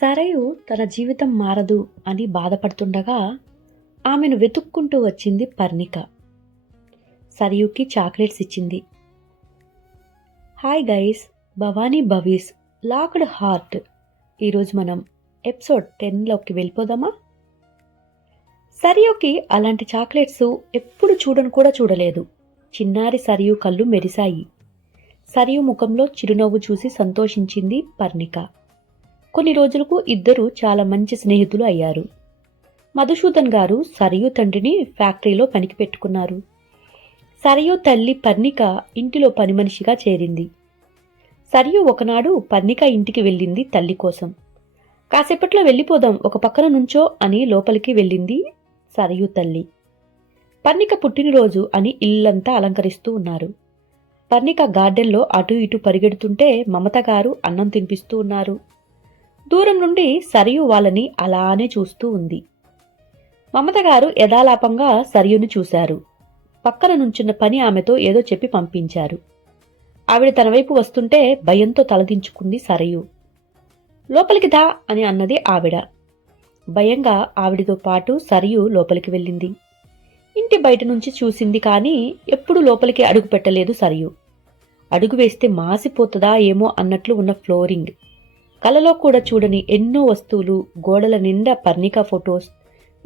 సరయు తన జీవితం మారదు అని బాధపడుతుండగా ఆమెను వెతుక్కుంటూ వచ్చింది పర్ణిక. సరయుకి చాక్లెట్స్ ఇచ్చింది. Hi guys Bhavani Bhavi's locked heart. ఈరోజు మనం ఎపిసోడ్ టెన్లోకి వెళ్ళిపోదామా? సరియుకి అలాంటి చాక్లెట్స్ ఎప్పుడు చూడను కూడా చూడలేదు. చిన్నారి సరియు కళ్ళు మెరిశాయి. సరియు ముఖంలో చిరునవ్వు చూసి సంతోషించింది పర్ణిక. కొన్ని రోజులకు ఇద్దరు చాలా మంచి స్నేహితులు అయ్యారు. మధుసూదన్ గారు సరియు తండ్రిని ఫ్యాక్టరీలో పనికి పెట్టుకున్నారు సరియు తల్లి పర్ణిక ఇంటిలో పని మనిషిగా చేరింది. సరియు ఒకనాడు పర్ణిక ఇంటికి వెళ్ళింది తల్లి కోసం. కాసేపట్లో వెళ్ళిపోదాం ఒక పక్కన నుంచో అని లోపలికి వెళ్ళింది సరియు తల్లి. పర్ణిక పుట్టినరోజు అని ఇల్లంతా అలంకరిస్తూ ఉన్నారు. పర్ణిక గార్డెన్లో అటు ఇటు పరిగెడుతుంటే మమత గారు అన్నం తినిపిస్తూ ఉన్నారు. దూరం నుండి సరియు వాళ్ళని అలానే చూస్తూ ఉంది. మమత గారు యథాలాపంగా సరియుని చూశారు. పక్కన నుంచున్న పని ఆమెతో ఏదో చెప్పి పంపించారు. ఆవిడ తన వైపు వస్తుంటే భయంతో తలదించుకుంది సరయు. లోపలికి దా అని అన్నది ఆవిడ. భయంగా ఆవిడతో పాటు సరియు లోపలికి వెళ్ళింది. ఇంటి బయట నుంచి చూసింది కానీ ఎప్పుడు లోపలికి అడుగు పెట్టలేదు సరియు. అడుగు వేస్తే మాసిపోతుందా ఏమో అన్నట్లు ఉన్న ఫ్లోరింగ్. కలలో కూడా చూడని ఎన్నో వస్తువులు గోడల నిండా పర్ణికా ఫొటోస్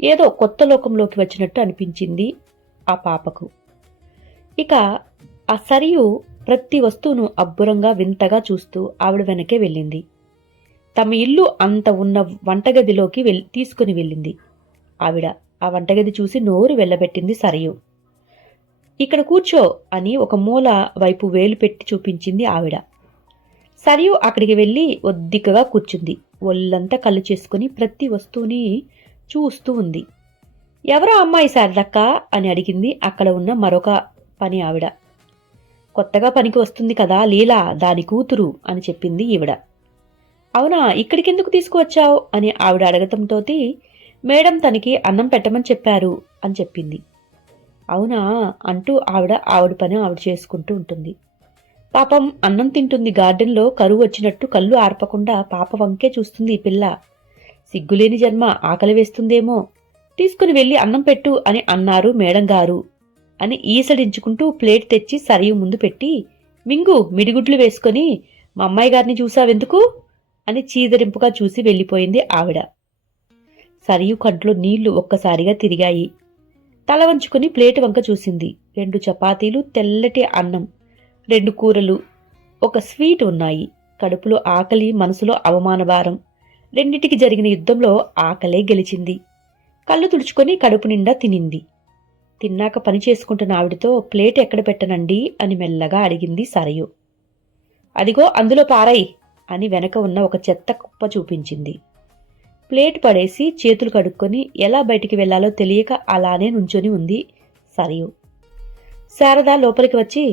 ఏదో కొత్త లోకంలోకి వచ్చినట్టు అనిపించింది ఆ పాపకు. ఇక ఆ సరియు ప్రతి వస్తువును అబ్బురంగా వింతగా చూస్తూ ఆవిడ వెనకే వెళ్ళింది. తమ ఇల్లు అంత ఉన్న వంటగదిలోకి వెల్ తీసుకుని వెళ్ళింది. ఆవిడ ఆ వంటగది చూసి నోరు వెళ్ళబెట్టింది సరియు. ఇక్కడ కూర్చో అని ఒక మూల వైపు వేలు పెట్టి చూపించింది ఆవిడ. సరియు అక్కడికి వెళ్ళి ఒద్దికగా కూర్చుంది. ఒళ్ళంతా కళ్ళు చేసుకుని ప్రతి వస్తువుని చూస్తూ ఉంది. ఎవరో అమ్మాయి శారదక్క అని అడిగింది అక్కడ ఉన్న మరొక పని ఆవిడ. కొత్తగా పనికి వస్తుంది కదా లీలా దాని కూతురు అని చెప్పింది ఈవిడ. అవునా ఇక్కడికెందుకు తీసుకువచ్చావు? అని ఆవిడ అడగటంతో మేడం తనకి అన్నం పెట్టమని చెప్పారు అని చెప్పింది. అవునా అంటూ ఆవిడ ఆవిడ పని ఆవిడ చేసుకుంటూ ఉంటుంది. పాపం అన్నం తింటుంది గార్డెన్లో కరువు వచ్చినట్టు కళ్ళు ఆర్పకుండా పాప వంకే చూస్తుంది ఈ పిల్ల. సిగ్గులేని జన్మ ఆకలి వేస్తుందేమో. తీసుకుని వెళ్ళి అన్నం పెట్టు అని అన్నారు మేడం గారు అని ఈసడించుకుంటూ ప్లేట్ తెచ్చి సరియు ముందు పెట్టి మింగు మిడిగుడ్లు వేసుకొని మా అమ్మాయి గారిని చూసావెందుకు? అని చీదరింపుగా చూసి వెళ్ళిపోయింది ఆవిడ. సరియు కంట్లో నీళ్ళు ఒక్కసారిగా తిరిగాయి. తల వంచుకుని ప్లేట్ వంక చూసింది. రెండు చపాతీలు తెల్లటి అన్నం. రెండు కూరలు ఒక స్వీట్ ఉన్నాయి. కడుపులో ఆకలి మనసులో అవమానభారం. రెండిటికి జరిగిన యుద్ధంలో ఆకలే గెలిచింది. కళ్ళు తుడుచుకొని కడుపు నిండా తినింది. తిన్నాక పని చేసుకుంటున్న ఆవిడతో ప్లేట్ ఎక్కడ పెట్టనండి అని మెల్లగా అడిగింది సరయు అదిగో అందులో పారై అని వెనక ఉన్న ఒక చెత్త కుప్ప చూపించింది. ప్లేట్ పడేసి చేతులు కడుక్కొని ఎలా బయటికి వెళ్ళాలో తెలియక అలానే నుంచొని ఉంది సరయు శారద లోపలికి వచ్చి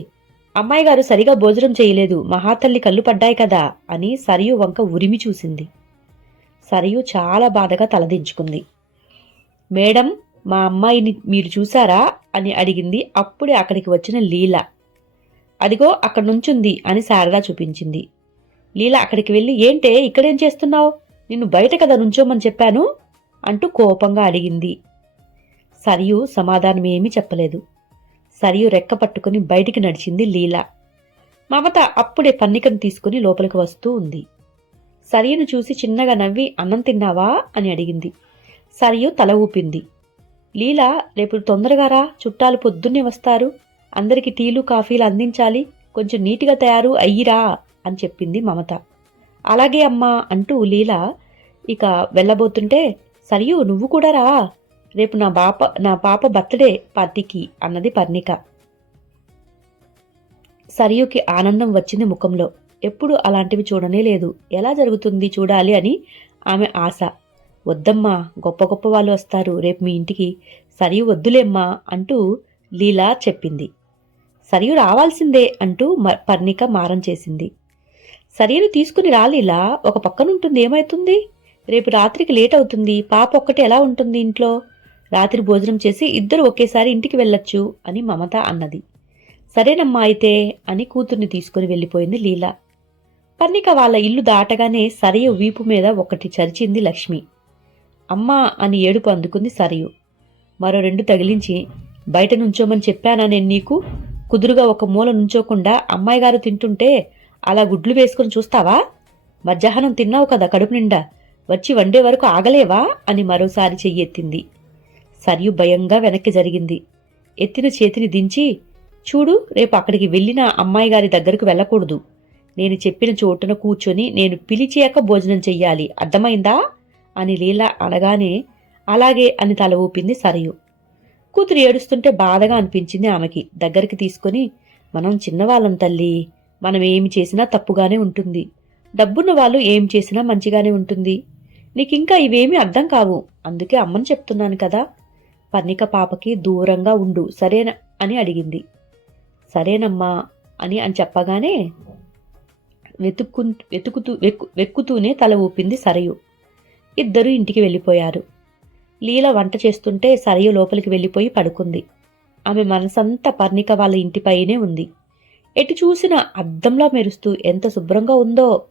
అమ్మాయి గారు సరిగా భోజనం చేయలేదు. మహాతల్లి కళ్ళు పడ్డాయి కదా అని సరియు వంక ఉరిమి చూసింది. సరియు చాలా బాధగా తలదించుకుంది మేడం మా అమ్మాయిని మీరు చూసారా అని అడిగింది. అప్పుడే అక్కడికి వచ్చిన లీల. అదిగో అక్కడ నుంచుంది అని శారదా చూపించింది. లీల అక్కడికి వెళ్ళి ఏంటే ఇక్కడేం చేస్తున్నావు? నిన్ను బయట కదా నుంచోమని చెప్పాను? అంటూ కోపంగా అడిగింది. సరియు సమాధానమేమీ చెప్పలేదు. సరియు రెక్క పట్టుకుని బయటికి నడిచింది లీల. మమత అప్పుడే పన్నికను తీసుకుని లోపలికి వస్తూ ఉంది. సరియును చూసి చిన్నగా నవ్వి అన్నం తిన్నావా? అని అడిగింది. సరియు తల ఊపింది. లీలా రేపు తొందరగా రా చుట్టాలు పొద్దున్నే వస్తారు. అందరికీ టీలు కాఫీలు అందించాలి. కొంచెం నీటిగా తయారు అయ్యిరా అని చెప్పింది మమత. అలాగే అమ్మా అంటూ లీల ఇక వెళ్ళబోతుంటే సరియు నువ్వు కూడా రా రేపు నా బాప నా పాప బర్త్డే పార్టీకి అన్నది పర్ణిక. సరియుకి ఆనందం వచ్చింది ముఖంలో. ఎప్పుడు అలాంటివి చూడనే లేదు. ఎలా జరుగుతుంది చూడాలి అని ఆమె ఆశ. వద్దమ్మా గొప్ప గొప్ప వాళ్ళు వస్తారు. రేపు మీ ఇంటికి సరియు వద్దులేమ్మా అంటూ లీలా చెప్పింది. సరియు రావాల్సిందే అంటూ మ- పర్ణిక మారం చేసింది. సరియను తీసుకుని రాలీలా ఒక పక్కనుంటుంది. ఏమవుతుంది రేపు రాత్రికి లేట్ అవుతుంది. పాప ఒక్కటి ఎలా ఉంటుంది ఇంట్లో? రాత్రి భోజనం చేసి ఇద్దరు ఒకేసారి ఇంటికి వెళ్ళొచ్చు అని మమత అన్నది. సరేనమ్మా అయితే అని కూతుర్ని తీసుకుని వెళ్ళిపోయింది లీలా. పర్ణిక వాళ్ళ ఇల్లు దాటగానే సరియు వీపు మీద ఒకటి చరిచింది లక్ష్మి. అమ్మా అని ఏడుపు అందుకుంది సరియు. మరో రెండు తగిలించి బయట నుంచోమని చెప్పానా నేను నీకు? కుదురుగా ఒక మూల నుంచోకుండా అమ్మాయిగారు తింటుంటే అలా గుడ్లు వేసుకుని చూస్తావా? మధ్యాహ్నం తిన్నావు కదా కడుపు నిండా. వచ్చి వండే వరకు ఆగలేవా? అని మరోసారి చెయ్యెత్తింది. సరియు భయంగా వెనక్కి జరిగింది. ఎత్తిన చేతిని దించి చూడు రేపు అక్కడికి వెళ్ళిన అమ్మాయి గారి దగ్గరకు వెళ్ళకూడదు. నేను చెప్పిన చోటున కూర్చొని నేను పిలిచాక భోజనం చెయ్యాలి. అర్థమైందా? అని లీలా అనగానే అలాగే అని తల ఊపింది సరియు. కూతురు ఏడుస్తుంటే బాధగా అనిపించింది ఆమెకి. దగ్గరికి తీసుకొని మనం చిన్నవాళ్ళం తల్లి. మనం ఏమి చేసినా తప్పుగానే ఉంటుంది. డబ్బున్న వాళ్ళు ఏం చేసినా మంచిగానే ఉంటుంది. నీకింకా ఇవేమీ అర్థం కావు. అందుకే అమ్మని చెప్తున్నాను కదా. పర్ణిక పాపకి దూరంగా ఉండు సరేనా అని అడిగింది. సరేనమ్మా అని అని చెప్పగానే వెతుక్కు వెతుకుతూ వెక్కు వెక్కుతూనే తల ఊపింది సరయు. ఇద్దరూ ఇంటికి వెళ్ళిపోయారు. లీల వంట చేస్తుంటే సరయు లోపలికి వెళ్ళిపోయి పడుకుంది. ఆమె మనసంతా పర్ణిక వాళ్ళ ఇంటిపైనే ఉంది. ఎటు చూసినా అద్దంలా మెరుస్తూ ఎంత శుభ్రంగా ఉందో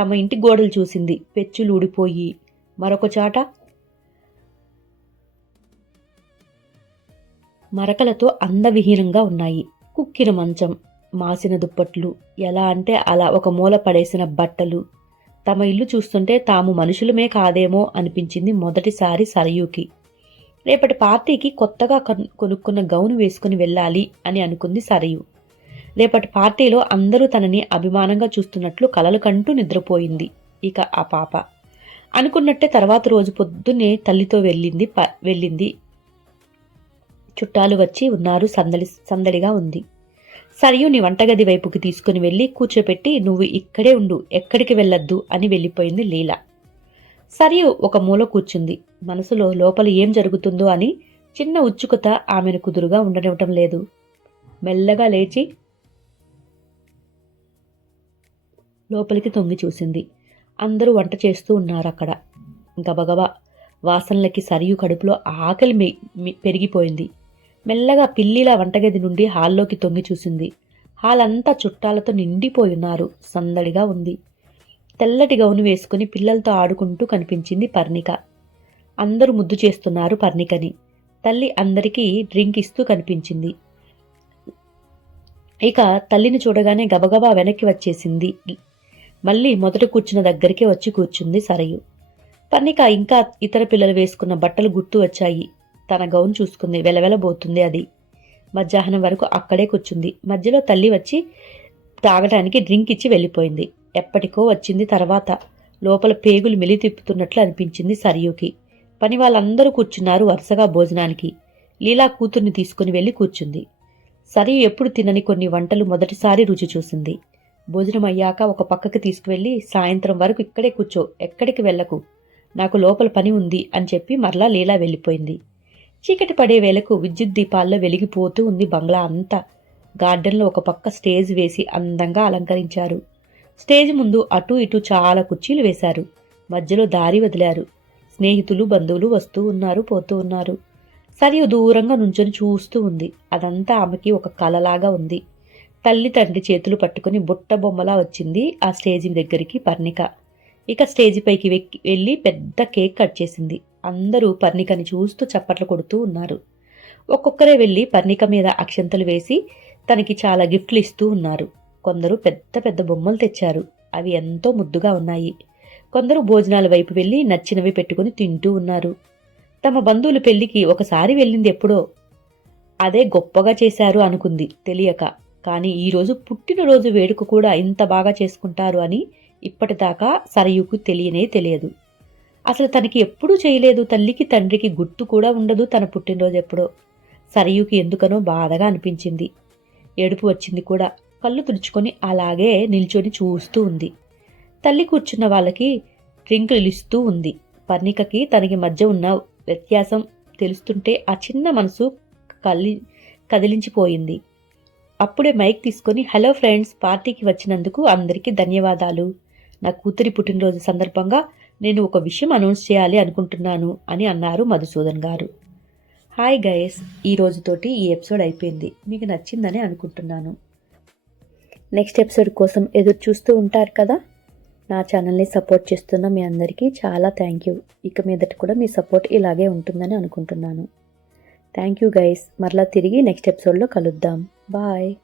తమ ఇంటి గోడలు చూసింది. పెచ్చులు ఊడిపోయి మరొక చాట మరకలతో అందవిహీనంగా ఉన్నాయి. కుక్కిన మంచం మాసిన దుప్పట్లు ఎలా అంటే అలా ఒక మూల పడేసిన బట్టలు. తమ ఇల్లు చూస్తుంటే తాము మనుషులమే కాదేమో అనిపించింది మొదటిసారి సరయూకి. రేపటి పార్టీకి కొత్తగా కొనుక్కున్న గౌను వేసుకుని వెళ్ళాలి అని అనుకుంది సరయు. రేపటి పార్టీలో అందరూ తనని అభిమానంగా చూస్తున్నట్లు కలలు కంటూ నిద్రపోయింది ఇక ఆ పాప. అనుకున్నట్టే తర్వాత రోజు పొద్దున్నే తల్లితో వెళ్ళింది ప- వెళ్ళింది చుట్టాలు వచ్చి ఉన్నారు సందడి సందడిగా ఉంది. సరియుని వంటగది వైపుకి తీసుకుని వెళ్ళి కూర్చోపెట్టి నువ్వు ఇక్కడే ఉండు ఎక్కడికి వెళ్ళొద్దు అని వెళ్ళిపోయింది లీల. సరియు ఒక మూల కూర్చుంది. మనసులో లోపల ఏం జరుగుతుందో అని చిన్న ఉత్సుకత ఆమెను కుదురుగా ఉండనివ్వటం లేదు. మెల్లగా లేచి లోపలికి తొంగి చూసింది. అందరూ వంట చేస్తూ ఉన్నారు అక్కడ గబగబా వాసనలకి సరియు కడుపులో ఆకలి మె- పెరిగిపోయింది. మెల్లగా పిల్లిలా వంటగది నుండి హాల్లోకి తొంగి చూసింది. హాల్ అంతా చుట్టాలతో నిండిపోయున్నారు. సందడిగా ఉంది. తెల్లటి గౌను వేసుకుని పిల్లలతో ఆడుకుంటూ కనిపించింది పర్ణిక. అందరూ ముద్దు చేస్తున్నారు పర్ణికని. తల్లి అందరికీ డ్రింక్ ఇస్తూ కనిపించింది. ఇక తల్లిని చూడగానే గబగబా వెనక్కి వచ్చేసింది. మళ్ళీ మొదట కూర్చున్న దగ్గరికే వచ్చి కూర్చుంది సరయు. పర్ణిక ఇంకా ఇతర పిల్లలు వేసుకున్న బట్టలు గుర్తు వచ్చాయి. తన గౌన్ చూసుకుంది. వెలవెలబోతుంది అది. మధ్యాహ్నం వరకు అక్కడే కూర్చుంది. మధ్యలో తల్లి వచ్చి తాగడానికి డ్రింక్ ఇచ్చి వెళ్ళిపోయింది. ఎప్పటికో వచ్చింది తర్వాత. లోపల పేగులు మెలి తిప్పుతున్నట్లు అనిపించింది సరియుకి. పని వాళ్ళందరూ కూర్చున్నారు వరుసగా భోజనానికి. లీలా కూతుర్ని తీసుకుని వెళ్ళి కూర్చుంది. సరియు ఎప్పుడు తినని కొన్ని వంటలు మొదటిసారి రుచి చూసింది. భోజనం అయ్యాక ఒక పక్కకి తీసుకువెళ్ళి సాయంత్రం వరకు ఇక్కడే కూర్చో. ఎక్కడికి వెళ్ళకు. నాకు లోపల పని ఉంది అని చెప్పి మరలా లీలా వెళ్ళిపోయింది. చీకటి పడే వేళకు విద్యుత్ దీపాల్లో వెలిగిపోతూ ఉంది బంగ్లా అంతా. గార్డెన్లో ఒక పక్క స్టేజ్ వేసి అందంగా అలంకరించారు. స్టేజ్ ముందు అటు ఇటు చాలా కుర్చీలు వేశారు. మధ్యలో దారి వదిలారు. స్నేహితులు బంధువులు వస్తూ ఉన్నారు పోతూ ఉన్నారు. సరియు దూరంగా నుంచొని చూస్తూ ఉంది. అదంతా ఆమెకి ఒక కలలాగా ఉంది. తల్లి తండ్రి చేతులు పట్టుకుని బుట్ట బొమ్మలా వచ్చింది ఆ స్టేజి దగ్గరికి పర్ణిక. ఇక స్టేజి పైకి వెక్కి వెళ్ళి పెద్ద కేక్ కట్ చేసింది. అందరూ పర్ణికని చూస్తూ చప్పట్లు కొడుతూ ఉన్నారు. ఒక్కొక్కరే వెళ్ళి పర్ణిక మీద అక్షంతలు వేసి తనకి చాలా గిఫ్ట్లు ఇస్తూ ఉన్నారు. కొందరు పెద్ద పెద్ద బొమ్మలు తెచ్చారు. అవి ఎంతో ముద్దుగా ఉన్నాయి. కొందరు భోజనాల వైపు వెళ్ళి నచ్చినవి పెట్టుకుని తింటూ ఉన్నారు. తమ బంధువుల పెళ్ళికి ఒకసారి వెళ్ళింది ఎప్పుడో? అదే గొప్పగా చేశారు అనుకుంది తెలియక. కానీ ఈరోజు పుట్టినరోజు వేడుక కూడా ఇంత బాగా చేసుకుంటారు అని ఇప్పటిదాకా సరయుకు తెలియనే తెలియదు. అసలు తనకి ఎప్పుడూ చేయలేదు. తల్లికి తండ్రికి గుర్తు కూడా ఉండదు తన పుట్టినరోజు ఎప్పుడో. సరయుకి ఎందుకనో బాధగా అనిపించింది. ఏడుపు వచ్చింది కూడా. కళ్ళు తుడుచుకొని అలాగే నిల్చొని చూస్తూ ఉంది. తల్లి కూర్చున్న వాళ్ళకి డ్రింకులు ఇస్తూ ఉంది. పర్ణికకి తనకి మధ్య ఉన్న వ్యత్యాసం తెలుస్తుంటే ఆ చిన్న మనసు కలి కదిలించిపోయింది. అప్పుడే మైక్ తీసుకొని హలో ఫ్రెండ్స్ పార్టీకి వచ్చినందుకు అందరికీ ధన్యవాదాలు. నా కూతురి పుట్టినరోజు సందర్భంగా నేను ఒక విషయం అనౌన్స్ చేయాలి అనుకుంటున్నాను అని అన్నారు మధుసూదన్ గారు. హాయ్ గైస్ ఈ రోజుతోటి ఈ ఎపిసోడ్ అయిపోయింది. మీకు నచ్చిందని అనుకుంటున్నాను. నెక్స్ట్ ఎపిసోడ్ కోసం ఎదురు చూస్తూ ఉంటారు కదా? నా ఛానల్ని సపోర్ట్ చేస్తున్న మీ అందరికీ చాలా థ్యాంక్ యూ. ఇక మీదట కూడా మీ సపోర్ట్ ఇలాగే ఉంటుందని అనుకుంటున్నాను. Thank you guys. మరలా తిరిగి నెక్స్ట్ ఎపిసోడ్లో కలుద్దాం. బాయ్.